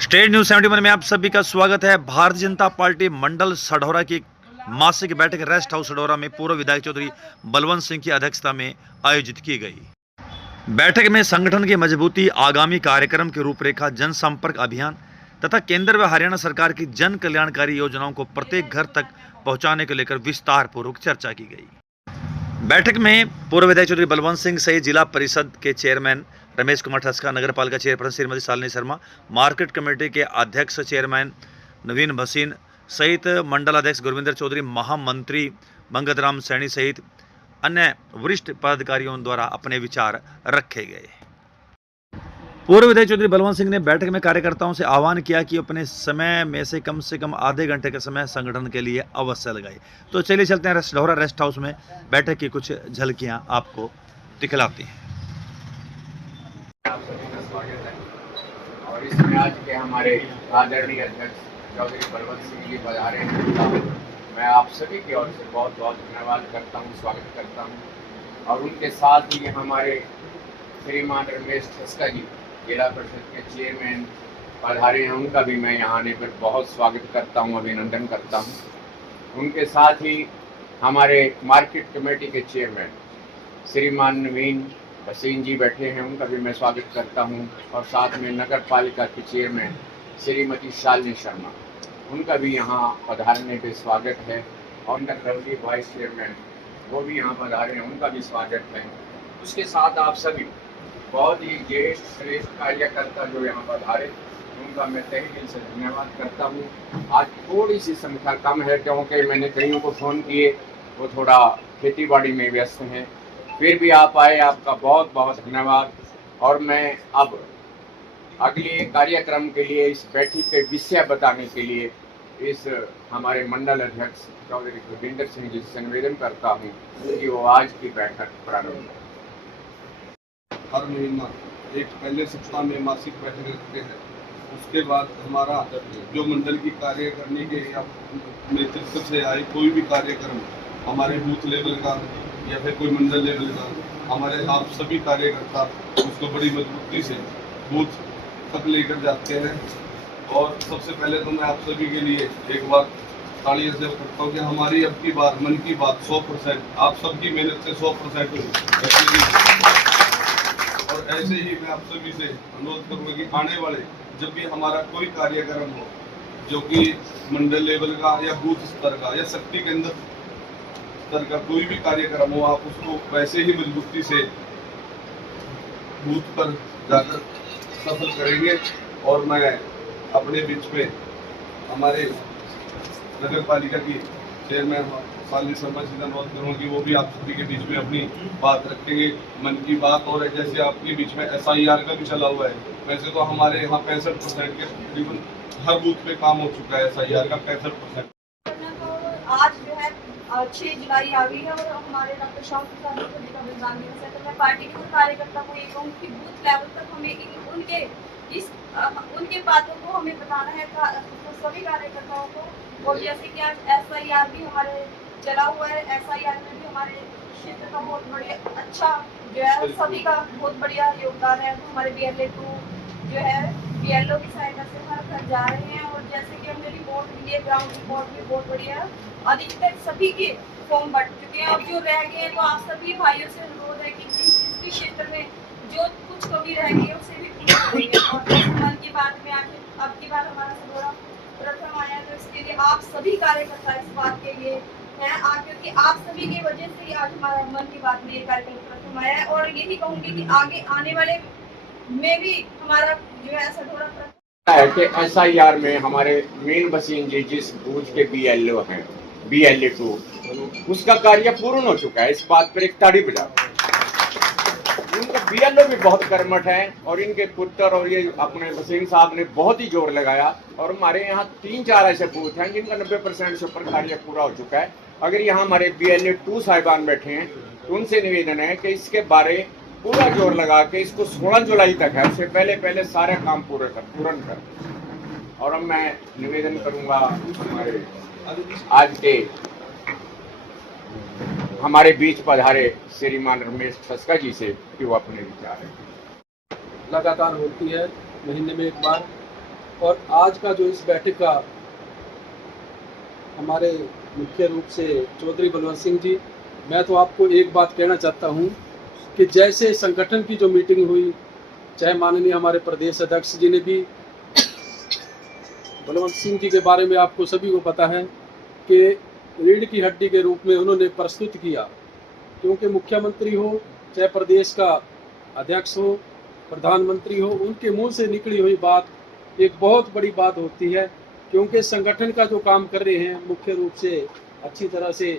State news 71 में आप सभी का स्वागत है। भारतीय जनता पार्टी मंडल सढौरा की मासिक बैठक रेस्ट हाउस सढौरा में पूर्व विधायक चौधरी बलवंत सिंह की अध्यक्षता में आयोजित की गई। बैठक में संगठन की मजबूती, आगामी कार्यक्रम की रूपरेखा, जनसंपर्क अभियान तथा केंद्र व हरियाणा सरकार की जन कल्याणकारी योजनाओं को प्रत्येक घर तक पहुंचाने को लेकर विस्तार पूर्वक चर्चा की गई। बैठक में पूर्व विधायक चौधरी बलवंत सिंह सहित जिला परिषद के चेयरमैन रमेश कुमार ठस्का, नगर पालिका chairperson Shrimati Shalini Sharma, market committee के अध्यक्ष चेयरमैन नवीन भसीन सहित मंडल अध्यक्ष गुरविंदर चौधरी, महामंत्री मंगतराम सैनी सहित अन्य वरिष्ठ पदाधिकारियों द्वारा अपने विचार रखे गए। पूर्व विधायक चौधरी बलवंत सिंह ने बैठक में कार्यकर्ताओं से आह्वान किया कि अपने समय में से कम आधे घंटे का समय संगठन के लिए अवश्य लगाए। तो चलिए चलते हैं सढौरा रेस्ट हाउस में बैठक की कुछ झलकियां आपको दिखलाती हैं। आप सभी का स्वागत है और इसमें आज के हमारे आदरणीय अध्यक्ष चौधरी बलवंत सिंह जी पधारे हैं। मैं आप सभी की ओर से बहुत बहुत धन्यवाद करता हूं, स्वागत करता हूं। और उनके साथ ही हमारे श्रीमान रमेश ठस्का जी जिला परिषद के चेयरमैन पधारे हैं, उनका भी मैं यहाँ आने पर बहुत स्वागत करता हूँ, अभिनंदन करता हूँ। उनके साथ ही हमारे मार्केट कमेटी के चेयरमैन श्रीमान नवीन भसीन जी बैठे हैं, उनका भी मैं स्वागत करता हूँ। और साथ में नगर पालिका के चेयरमैन श्रीमती शालिनी शर्मा, उनका भी यहाँ पधारने पे स्वागत है। और नगर वाइस चेयरमैन वो भी यहाँ पधारे हैं, उनका भी स्वागत है। उसके साथ आप सभी बहुत ही ज्येष्ठ श्रेष्ठ कार्यकर्ता जो यहाँ पधारे, उनका मैं तहे दिल से धन्यवाद करता हूँ। आज थोड़ी सी संख्या कम है क्योंकि मैंने कईयों को फ़ोन किए, वो थोड़ा खेतीबाड़ी में व्यस्त हैं। फिर भी आप आए, आपका बहुत बहुत धन्यवाद। और मैं अब अगले कार्यक्रम के लिए इस बैठक के विषय बताने के लिए इस हमारे मंडल अध्यक्ष चौधरी गुरविंदर सिंह जी से निवेदन करता हूँ कि वो आज की बैठक प्रारंभ करें। हर महीना एक पहले सप्ताह में मासिक बैठक रखते हैं। उसके बाद हमारा जो मंडल की कार्य करने के या नेतृत्व से आए कोई भी कार्यक्रम हमारे बूथ लेवल का या फिर कोई मंडल लेवल का, हमारे आप सभी कार्यकर्ता उसको बड़ी मजबूती से बूथ तक लेकर जाते हैं। और सबसे पहले तो मैं आप सभी के लिए एक बार तालियां से करता हूँ कि हमारी अब की बार मन की बात 100% आप सबकी मेहनत से 100% हुई। और ऐसे ही मैं आप सभी से अनुरोध करूँगा कि आने वाले जब भी हमारा कोई कार्यक्रम हो जो कि मंडल लेवल का या बूथ स्तर का या शक्ति केंद्र स्तर का कोई भी कार्यक्रम हो, आप उसको वैसे ही मजबूती से बूथ पर जाकर सफल करेंगे। और मैं अपने बीच में हमारे नगर पालिका की चेयरमैन शालिनी शर्मा जी का अनुरोध करूँगा कि वो भी आप सभी के बीच में अपनी बात रखेंगे, मन की बात। और जैसे आपके बीच में SIR का भी चला हुआ है, वैसे तो हमारे यहाँ 65% के तकरीबन हर बूथ पे काम हो चुका है SIR का 65%। आज जो है 6 जुलाई आ गई है और हमारे डॉक्टर श्याम प्रसाद मुखर्जी का बलिदान दिवस है। तो मैं पार्टी के कार्यकर्ता को ये कहूँ कि बूथ लेवल तक हमें उनके बातों को हमें बताना है तो सभी कार्यकर्ताओं को। और जैसे कि आज SIR भी हमारे चला हुआ है, SIR में भी हमारे क्षेत्र का बहुत बढ़िया अच्छा जो है सभी का बहुत बढ़िया योगदान है। तो हमारे BLA2 जो है BLO की सहायता से हर घर जा रहे हैं। और जैसे कि हमने रिपोर्ट दी है, ग्राउंड रिपोर्ट भी बहुत बढ़िया है। अधिकतर सभी के फॉर्म भर चुके हैं। अब जो रह गए हैं तो आप सभी भाइयों से अनुरोध है कि जिस भी क्षेत्र में जो कुछ कमी रह गई है उसे भी पूरा करेंगे। और मन की बात में आके अब की बार हमारा सढौरा प्रथम आया, तो इसके लिए आप सभी कार्यकर्ता इस बात के लिए हैं, क्योंकि आप सभी की वजह से ही आज हमारा मन की बात में ये कार्यक्रम प्रथम आया है। और यही कहूँगी कि आगे आने वाले में भी हमारा जो है सढौरा है कि SIR में हमारे नवीन भसीन जी जिस बूथ के BLO हैं, BLA2, उसका कार्य पूर्ण हो चुका है। इस बात पर एक ताड़ी बजाओ। उनका BLO भी बहुत कर्मठ है और इनके पुत्र और ये अपने भसीन साहब ने बहुत ही जोर लगाया। और हमारे यहाँ 3-4 ऐसे बूथ हैं जिनका 90% से ऊपर कार्य पूरा हो चुका है। अगर यहाँ हमारे BLA2 साहिबान बैठे हैं तो उनसे निवेदन है कि इसके बारे पूरा जोर लगा के इसको 16 जुलाई तक है, उससे पहले सारे काम पूर्ण कर। और अब मैं निवेदन करूंगा हमारे आज के हमारे बीच पधारे श्रीमान रमेश ठस्का जी से कि वो अपने विचार है। लगातार होती है, महीने में एक बार और आज का जो इस बैठक का हमारे मुख्य रूप से चौधरी बलवंत सिंह जी, मैं तो आपको एक बात कहना चाहता हूँ कि जैसे संगठन की जो मीटिंग हुई, चाहे माननीय हमारे प्रदेश अध्यक्ष जी ने भी, बलवंत सिंह जी के बारे में आपको सभी को पता है कि रीढ़ की हड्डी के रूप में उन्होंने प्रस्तुत किया, क्योंकि मुख्यमंत्री हो, चाहे प्रदेश का अध्यक्ष हो, प्रधानमंत्री हो, उनके मुंह से निकली हुई बात एक बहुत बड़ी बात होती है, क्योंकि संगठन का जो काम कर रहे हैं मुख्य रूप से अच्छी तरह से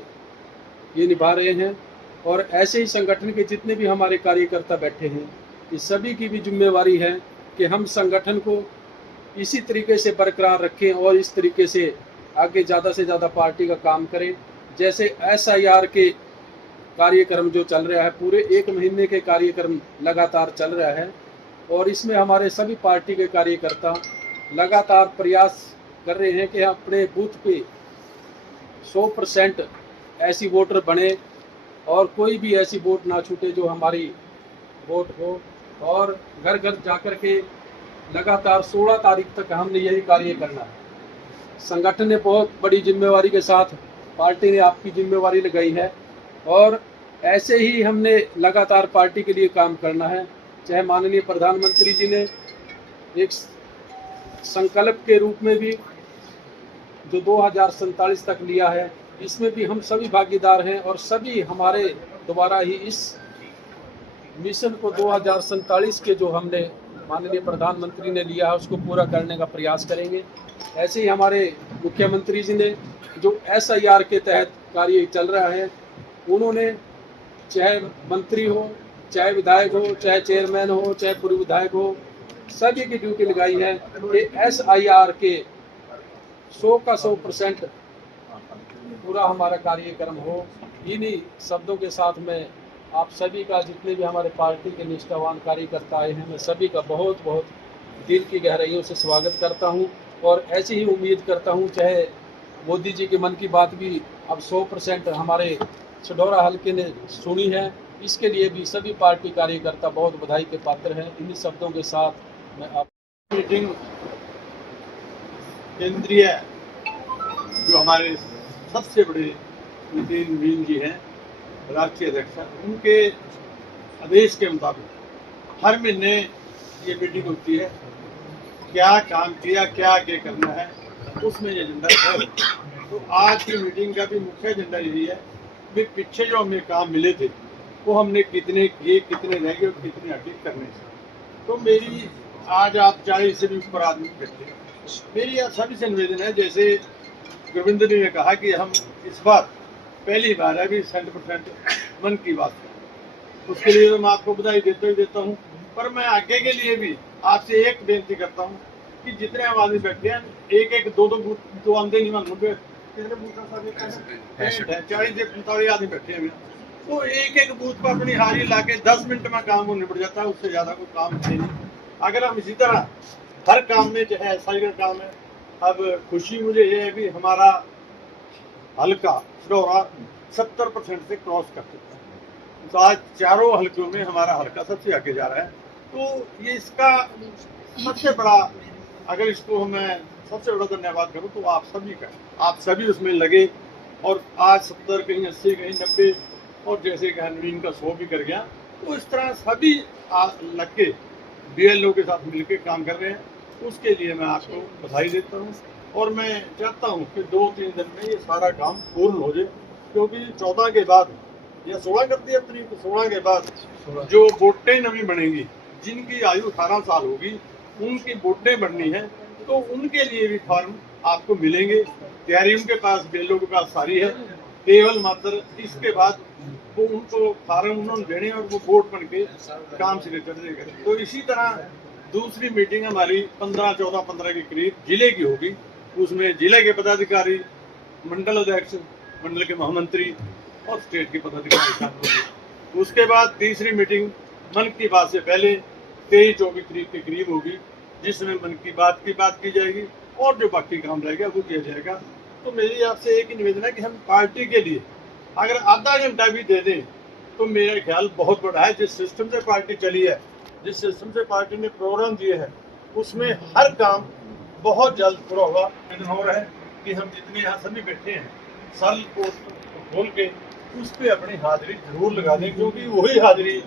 ये निभा रहे हैं। और ऐसे ही संगठन के जितने भी हमारे कार्यकर्ता बैठे हैं, इस सभी की भी जिम्मेवारी है कि हम संगठन को इसी तरीके से बरकरार रखें और इस तरीके से आगे ज़्यादा से ज़्यादा पार्टी का काम करें। जैसे SIR के कार्यक्रम जो चल रहा है, पूरे 1 महीने के कार्यक्रम लगातार चल रहा है, और इसमें हमारे सभी पार्टी के कार्यकर्ता लगातार प्रयास कर रहे हैं कि अपने बूथ पे 100% ऐसी वोटर बने और कोई भी ऐसी वोट ना छूटे जो हमारी वोट हो। और घर घर जाकर के लगातार 16 तारीख तक हमने यही कार्य करना है। संगठन ने बहुत बड़ी जिम्मेवारी के साथ, पार्टी ने आपकी जिम्मेवारी लगाई है, और ऐसे ही हमने लगातार पार्टी के लिए काम करना है। चाहे माननीय प्रधानमंत्री जी ने एक संकल्प के रूप में भी जो 2047 तक लिया है, इसमें भी हम सभी भागीदार हैं, और सभी हमारे द्वारा ही इस मिशन को 2047 के जो हमने माननीय प्रधानमंत्री ने लिया है उसको पूरा करने का प्रयास करेंगे। ऐसे ही हमारे मुख्यमंत्री जी ने जो SIR के तहत कार्य चल रहा है, उन्होंने चाहे मंत्री हो, चाहे विधायक हो, चाहे चेयरमैन हो, चाहे पूर्व विधायक हो, सभी की ड्यूटी लगाई है कि SIR के 100 का 100% पूरा हमारा कार्यक्रम हो। इन्हीं शब्दों के साथ में आप सभी का, जितने भी हमारे पार्टी के निष्ठावान कार्यकर्ता आए हैं, मैं सभी का बहुत बहुत दिल की गहराइयों से स्वागत करता हूं, और ऐसी ही उम्मीद करता हूं, चाहे मोदी जी के मन की बात भी अब 100% हमारे सढौरा हल्के ने सुनी है, इसके लिए भी सभी पार्टी कार्यकर्ता बहुत बधाई के पात्र हैं। इन्हीं शब्दों के साथ मैं आप मीटिंग केंद्रीय जो हमारे सबसे बड़े नितिन मीन जी हैं, राष्ट्रीय अध्यक्ष हैं, उनके आदेश के मुताबिक हर महीने ये मीटिंग होती है। क्या काम किया, क्या आगे करना है, उसमें ये एजेंडा है। तो आज की मीटिंग का भी मुख्य एजेंडा यही है कि पीछे जो हमें काम मिले थे वो हमने कितने किए, कितने रह गए और कितने आगे करने से। तो मेरी आज आप 40 से भी ऊपर आदमी बैठे हैं, मेरी आप सभी से निवेदन है, जैसे गोविंद जी ने कहा कि हम इस बार पहली बार है भी 100% मन की बात है, उसके लिए तो मैं आपको बधाई देता हूँ। पर मैं आगे के लिए भी आपसे एक बेनती करता हूँ कि जितने हम आदमी बैठे हैं, एक दो बूथ तो आमदे नहीं मालूम कितने बूथ का 40 से 45 आदमी बैठे हैं, तो एक बूथ पर अपनी हाजिरी ला के 10 मिनट में काम वो निपट जाता है, उससे ज्यादा कोई काम है नहीं। अगर हम इसी तरह हर काम में, चाहे SIR का काम है, अब खुशी मुझे ये है भी हमारा हल्का सढौरा 70% से क्रॉस कर चुका है। तो आज चारों हल्कों में हमारा हल्का सबसे आगे जा रहा है। तो ये इसका सबसे बड़ा, अगर इसको मैं सबसे बड़ा धन्यवाद करूँ तो आप सभी का, आप सभी उसमें लगे, और आज 70 कहीं 80 कहीं 90, और जैसे कि नवीन का 100 भी कर गया, तो इस तरह सभी लग के BLO के साथ मिलकर काम कर रहे हैं। उसके लिए मैं आपको बधाई देता हूँ, और मैं चाहता हूँ कि 2-3 दिन में ये सारा काम पूर्ण हो जाए, क्योंकि 14 के बाद या 16 करती है तारीख, 16 के बाद जो वोटें नवी बनेंगी, जिनकी आयु 18 साल होगी, उनकी वोटें बननी है, तो उनके लिए भी फॉर्म आपको मिलेंगे। तैयारी उनके पास, BLO के पास सारी है, केवल मात्र इसके बाद वो उनको फॉर्म उन्होंने देने और वो वोट बन के काम से लेकर करें। तो इसी तरह दूसरी मीटिंग हमारी 15 के करीब जिले की होगी, उसमें जिले के पदाधिकारी, मंडल अध्यक्ष, मंडल के महामंत्री और स्टेट के पदाधिकारी शामिल होंगे। उसके बाद तीसरी मीटिंग मन की बात से पहले 23-24 तारीख के करीब होगी, जिसमें मन की बात की जाएगी और जो बाकी काम रहेगा वो किया जाएगा। तो मेरी आपसे एक ही निवेदन है कि हम पार्टी के लिए अगर आधा घंटा भी दे दें तो मेरा ख्याल बहुत बड़ा है। जिस सिस्टम से पार्टी चली है, जिस सिस्टम से पार्टी ने प्रोग्राम दिए हैं, उसमें हर काम बहुत जल्द पूरा होगा। हो रहा है कि हम जितने यहाँ सभी बैठे हैं सरल को खोल के उस पर अपनी हाजिरी जरूर लगा दें, क्योंकि वही हाजिरी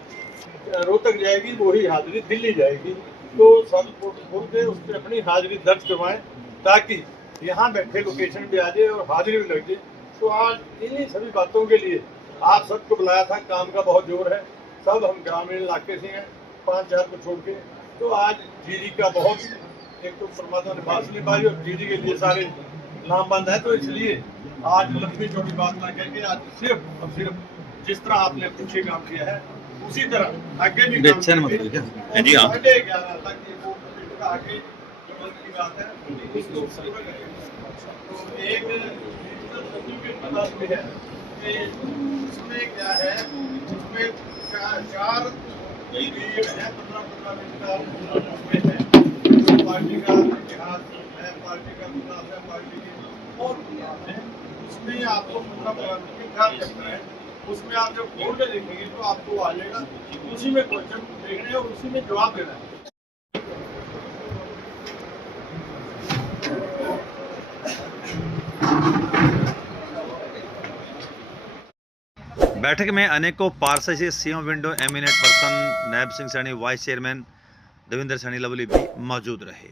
रोहतक जाएगी, वही हाजिरी दिल्ली जाएगी। तो सरल को खोल के उस पर अपनी हाजिरी दर्ज करवाएं, ताकि यहाँ बैठे लोकेशन भी आ जाए और हाजिरी भी लग जाए। तो आज इन्हीं सभी बातों के लिए आप सबको बुलाया था। काम का बहुत जोर है, सब हम ग्रामीण इलाके से हैं, 5-4 को छोड़ के। तो आज जीडी का बहुत, एक तो परमात्मा ने बात नहीं पाई और जीडी के लिए सारे लामबंद है। तो इसलिए आज लंबी चौड़ी बात ना करके आज सिर्फ और सिर्फ जिस तरह आपने पीछे काम किया है उसी तरह आगे भी काम करेंगे। जी हाँ। 11:30 तक ये वोट का आगे जो मन की बात है उसको पूरा करेंगे। तो एक सर्टिफिकेट भी है कि उसमें क्या है, उसमें 4 पीरियड है, 15-15 मिनट का उसमें है। तो पार्टी का इतिहास है, पार्टी का विकास है, पार्टी की और है, उसमें आपको 15-15 मिनट की ध्यान रखना है। उसमें आप जब खोल के देखेंगे तो आपको आ जाएगा, उसी में क्वेश्चन देखने और उसी में जवाब देना है। बैठक में अनेकों पार्षद से CM window eminent person Nayab Singh Saini, vice chairman Devendra Saini lovely भी मौजूद रहे।